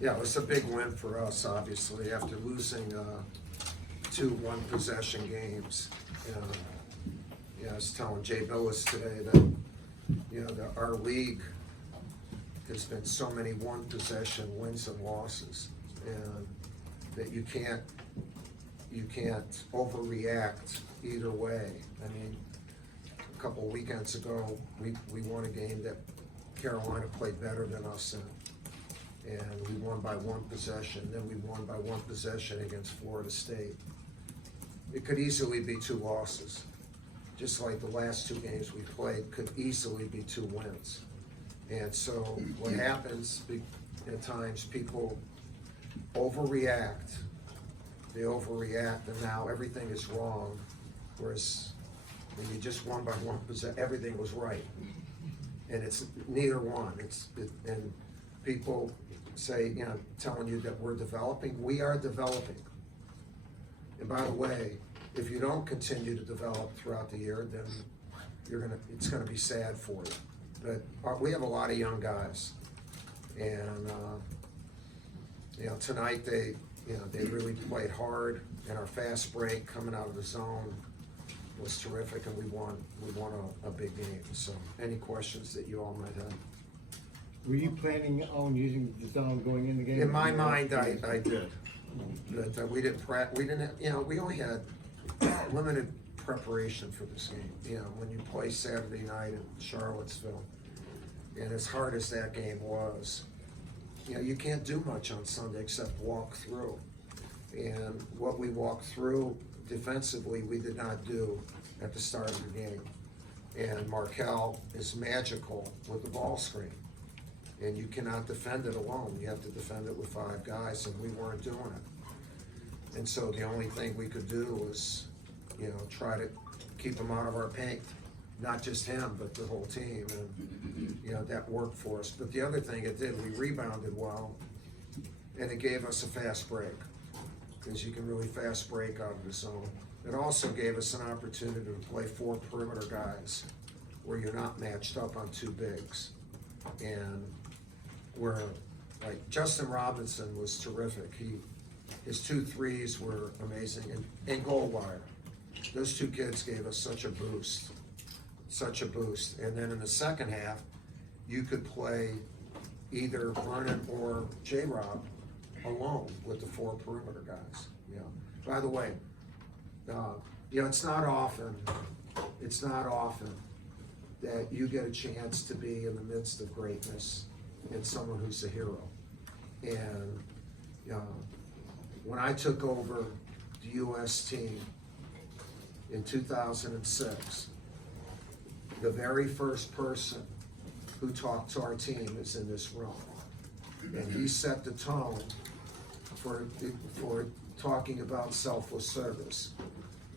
Yeah, it was a big win for us, obviously, after losing two one-possession games. I was telling Jay Billis today that, our league has been so many one-possession wins and losses, and that you can't overreact either way. I mean, a couple of weekends ago, we won a game that Carolina played better than us in, and we won by one possession. Then we won by one possession against Florida State. It could easily be two losses, just like the last two games we played could easily be two wins. And so what happens at times, people overreact. They overreact, and now everything is wrong. Whereas when you just won by one possession, everything was right. And it's neither one. And people say, telling you that we're developing. We are developing. And by the way, if you don't continue to develop throughout the year, then it's gonna be sad for you. But we have a lot of young guys, and tonight they really played hard, and our fast break coming out of the zone was terrific, and we won a big game. So, any questions that you all might have? Were you planning on using the zone going in the game? In my mind, I did, but we didn't. We only had limited preparation for this game. When you play Saturday night in Charlottesville, and as hard as that game was, you can't do much on Sunday except walk through. And what we walked through defensively, we did not do at the start of the game. And Markel is magical with the ball screen. And you cannot defend it alone. You have to defend it with five guys, and we weren't doing it. And so the only thing we could do was, try to keep him out of our paint. Not just him, but the whole team. And, that worked for us. But the other thing it did, we rebounded well, and it gave us a fast break, because you can really fast break out of the zone. It also gave us an opportunity to play four perimeter guys where you're not matched up on two bigs. And where, like, Justin Robinson was terrific. His 2 threes were amazing, and goal wire. Those two kids gave us such a boost. And then in the second half, you could play either Vernon or J-Rob alone with the 4 perimeter guys. By the way, it's not often that you get a chance to be in the midst of greatness and someone who's a hero. And when I took over the U.S. team in 2006, the very first person who talked to our team is in this room. And he set the tone for talking about selfless service,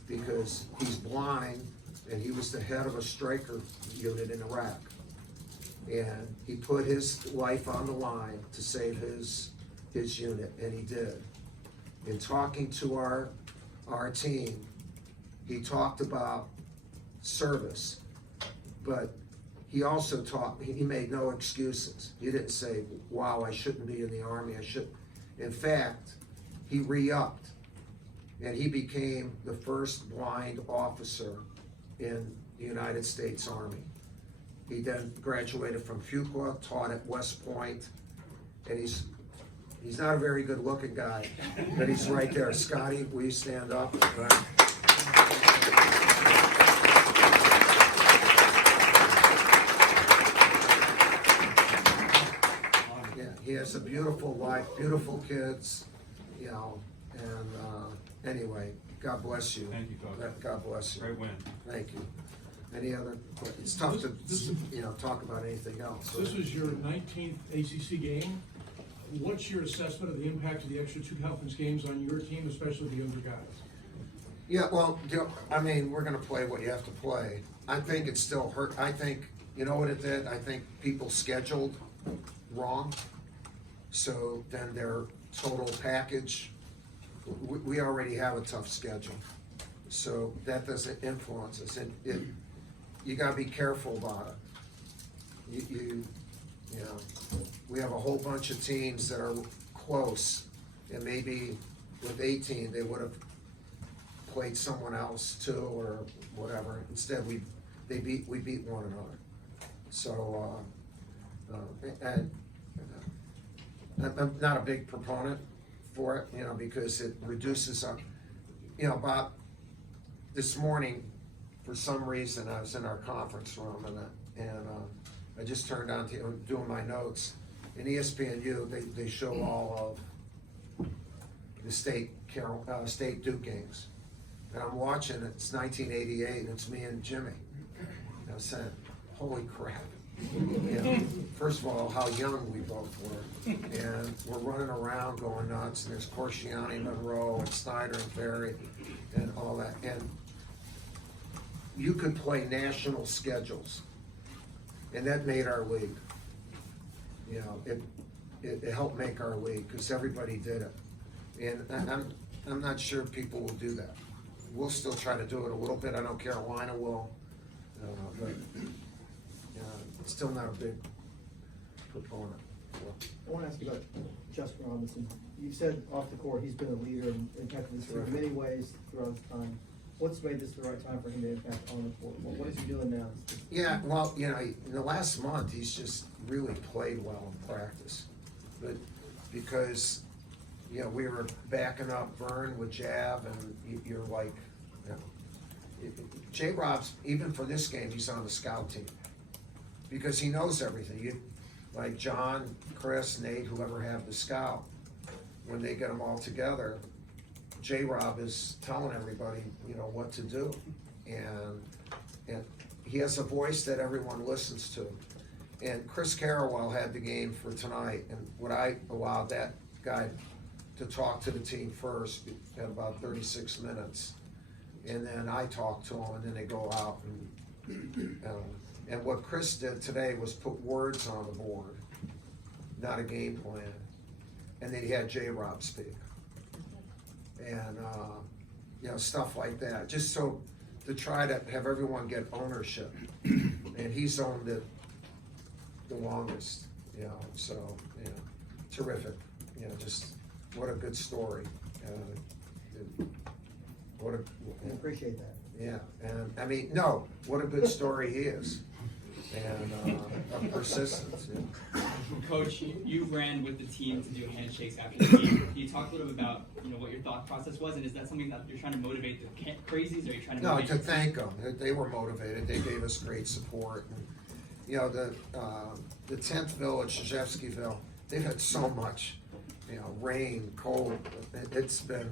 because he's blind, and he was the head of a striker unit in Iraq. And he put his life on the line to save his unit, and he did. In talking to our team, he talked about service, but he also he made no excuses. He didn't say, wow, I shouldn't be in the Army, I should. In fact, he re-upped, and he became the first blind officer in the United States Army. He then graduated from Fuqua, taught at West Point, and he's not a very good looking guy, but he's right there. Scotty, will you stand up? He has a beautiful wife, beautiful kids, and anyway, God bless you. Thank you, Coach. God bless you. Great win. Thank you. Any other? It's tough to talk about anything else. This was your 19th ACC game. What's your assessment of the impact of the extra 2 conference games on your team, especially the younger guys? Yeah, well, we're going to play what you have to play. I think it still hurt. I think, you know what it did? I think people scheduled wrong. So then their total package, we already have a tough schedule. So that doesn't influence us. You got to be careful about it. We have a whole bunch of teams that are close, and maybe with 18, they would have played someone else too, or whatever. Instead, we beat one another. So, and I'm not a big proponent for it, you know, because it reduces our, you know, Bob, this morning, for some reason, I was in our conference room and I just turned on to doing my notes. In ESPNU, they show all of the state Duke games. And I'm watching, it's 1988, and it's me and Jimmy. And I said, holy crap. You know, first of all, how young we both were. And we're running around going nuts, and there's Corciani, Monroe, and Snyder and Ferry, and all that. And you could play national schedules, and that made our league. You know, it helped make our league, because everybody did it. And I'm not sure people will do that. We'll still try to do it a little bit. I know Carolina will, but still not a big proponent. I want to ask you about Justin Robinson. You said off the court he's been a leader and impacted this team in many ways throughout his time. What's made this the right time for him to impact on the court? What is he doing now? Yeah, well, you know, in the last month, he's just really played well in practice. But because, you know, we were backing up Vern with jab, and you're like, you know, J-Rob's, even for this game, he's on the scout team. Because he knows everything. Like John, Chris, Nate, whoever have the scout, when they get them all together, J-Rob is telling everybody, you know, what to do. And he has a voice that everyone listens to. And Chris Carrawell had the game for tonight, and what I allowed that guy to talk to the team first at about 36 minutes. And then I talk to him, and then they go out. And what Chris did today was put words on the board, not a game plan. And then he had J-Rob speak. And, you know, stuff like that. Just so to try to have everyone get ownership. And he's owned it the longest, you know, so, you know, terrific. You know, just what a good story. I appreciate that. Yeah, and I mean, no, what a good story he is. And of persistence. Yeah. Coach, you ran with the team to do handshakes after the game. Can you talk a little bit about, you know, what your thought process was, and is that something that you're trying to motivate the crazies, or are you trying to No, motivate to thank them. They were motivated. They gave us great support. And, you know, the 10th Village, Szewskiville, they've had so much, you know, rain, cold. It's been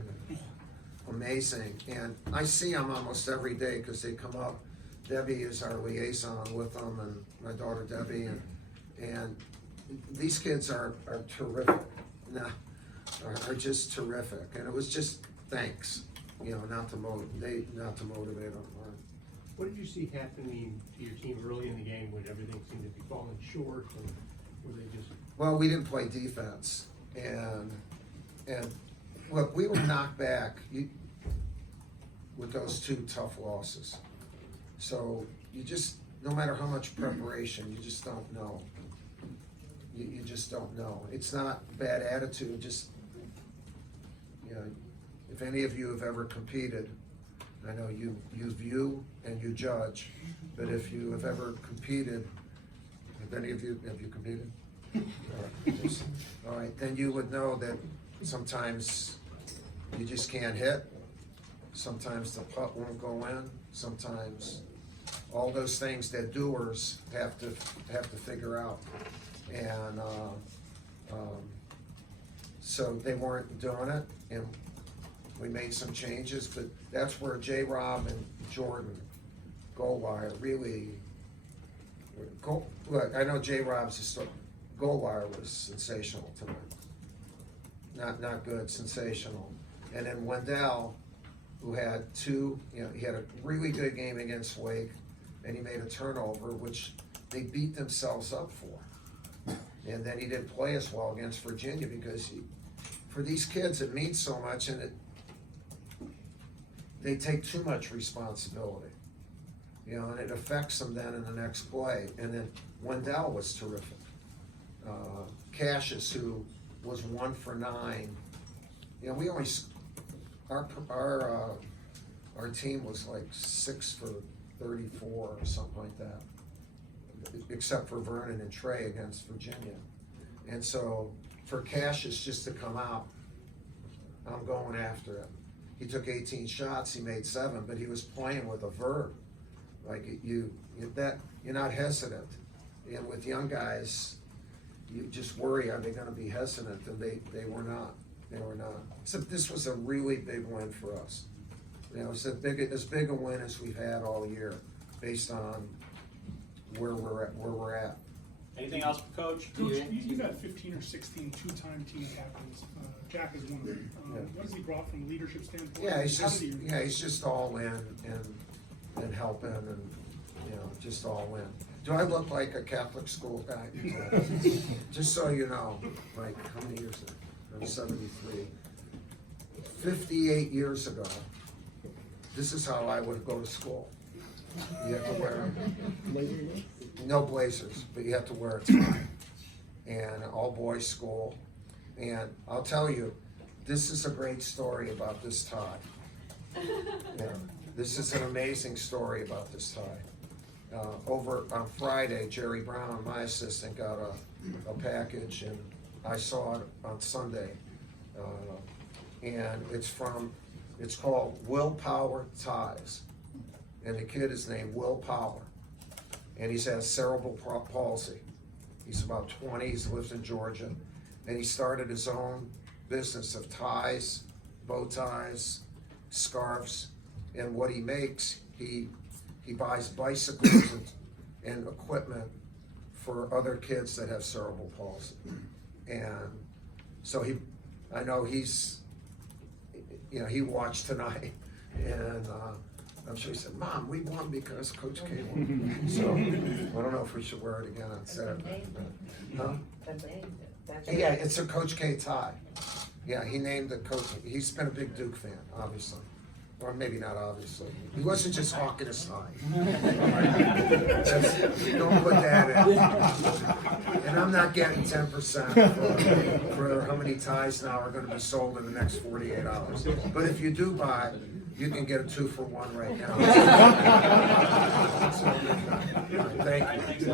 amazing. And I see them almost every day because they come up. Debbie is our liaison with them, and my daughter Debbie, and these kids are terrific. Are just terrific. And it was just thanks, you know, not to motivate them. What did you see happening to your team early in the game when everything seemed to be falling short, and were they just? Well, we didn't play defense, and look, we were knocked back with those two tough losses. So you just, no matter how much preparation, you just don't know. You just don't know. It's not bad attitude. Just, you know, if any of you have ever competed, I know you view and you judge, but if you have ever competed, have any of you, have you competed? All right, then you would know that sometimes you just can't hit. Sometimes the putt won't go in. Sometimes all those things that doers have to figure out. And so they weren't doing it, and we made some changes, but that's where J-Rob and Jordan Goldwire really look, I know J-Rob's Goldwire was sensational tonight. Not good, sensational. And then Wendell, who had two, you know, he had a really good game against Wake, and he made a turnover, which they beat themselves up for. And then he didn't play as well against Virginia because for these kids it means so much, and they take too much responsibility, you know, and it affects them then in the next play. And then Wendell was terrific. Cassius, who was 1 for 9. You know, we only, our team was like 6 for 34 or something like that, except for Vernon and Trey against Virginia. And so for Cassius just to come out, I'm going after it. He took 18 shots, he made 7, but he was playing with a verb. Like you're not hesitant. And with young guys, you just worry, are they gonna be hesitant? And they were not. They were not. So this was a really big win for us. You know, it's as big a win as we've had all year, based on where we're at. Anything else for Coach? Coach, you got 15 or 16 two-time team captains. Jack is one of them. What has he brought from a leadership standpoint? Yeah, he's How just, did he- yeah, he's just all in and helping and, you know, just all in. Do I look like a Catholic school guy? Just so you know, like, how many years ago? I'm 73. 58 years ago, this is how I would go to school. You have to wear, no blazers, but you have to wear a tie. And all boys school. And I'll tell you, this is a great story about this tie. Yeah, this is an amazing story about this tie. Over on Friday, Jerry Brown, my assistant, got a package, and I saw it on Sunday. And it's called Willpower Ties. And the kid is named Will Power. And he has cerebral palsy. He's about 20, he lives in Georgia. And he started his own business of ties, bow ties, scarves. And what he makes, he buys bicycles and equipment for other kids that have cerebral palsy. And so I know he's, you know, he watched tonight, and I'm sure he said, "Mom, we won because Coach K won." So I don't know if we should wear it again on Saturday. Huh? Yeah, it's a Coach K tie. Yeah, he named the coach. He's been a big Duke fan, obviously. Or maybe not obviously. He wasn't just hawking his tie. Don't put that in. And I'm not getting 10% for how many ties now are going to be sold in the next 48 hours. But if you do buy, you can get a 2-for-1 right now. Thank you.